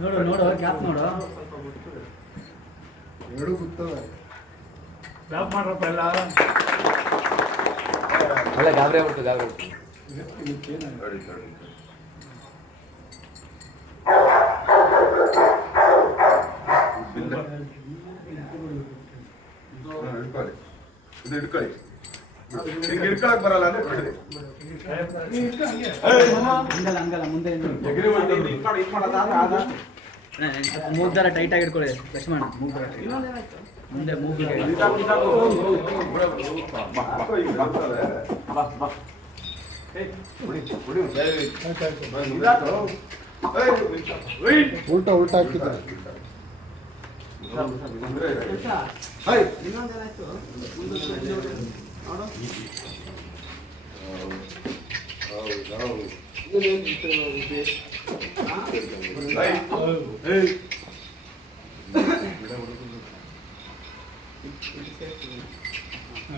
ನೋಡು ನೋಡು ಗ್ಯಾಪ್ ನೋಡು ಎರಡು ಗೊತ್ತವೆ ಜಾಬ್ ಮಾಡ್ರಪ್ಪ ಎಲ್ಲ ಅಲ್ಲ ಗಾಬರಿ ಆಗ್ಬಿಡ್ತು ಗಾಬರಿ ಇದು ಹಿಡ್ಕೊಳ್ಳಿ. ಬರಲ್ಲ ಅಂದ್ರೆ ಬಿಡಿ. ಹಂಗಲ್ಲ ಹಂಗಲ್ಲ ಮುಂದೆ ಎಗರಿ ಹೊರ್ಟೋಗ್ರಿ. ಮೂಗ್ ದಾರ ಟೈಟ್ ಆಗಿ ಇಟ್ಕೊಳ್ಳಿ ಲಕ್ಷ್ಮಣ ಮುಂದೆ ಮೂಗಿಗೆ ಊಟ ಹಾಕಿದ್ದಾರೆ ಅಂದ್ರೆ,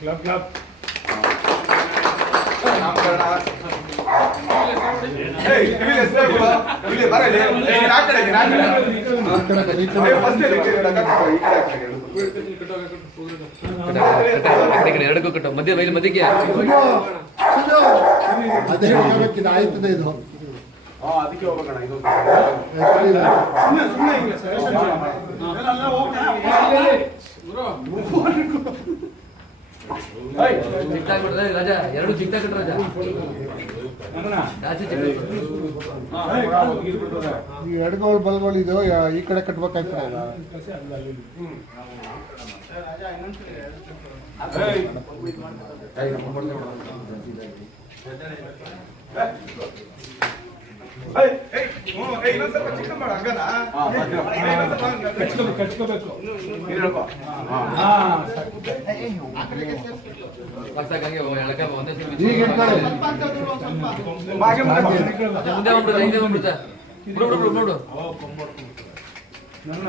Club, club. ಈ ಕಡೆ ಎರಡಕ್ಕೂ ಕಟ್ಟು ಮಧ್ಯ ಮೈಲಿ ಮಧ್ಯಕ್ಕೆ ಅದೇ ಆಯ್ತದೆ ಇದು ಅದಕ್ಕೆ ಚಿಕ್ಕಾಗ್ಬಿಡ್ತದೆ ರಾಜ. ಎರಡು ಚಿಕ್ಕ ಕಟ್ಟು ರಾಜ. ಈ ಎಡಗೋಳು ಬಲ್ಗೋಳು ಇದು ಈ ಕಡೆ ಕಟ್ಬೇಕಾಯ್ತದೆ Thank ಏಯ್, ಮುಂದೆ ಬಂದ್ಬಿಡುತ್ತೆ ಹಿಂದೆ ಬಂದ್ಬಿಡುತ್ತೆ ಬಿಡು ಬಿಡು ಬಿಡು ಬಿಡು ನನ್ನ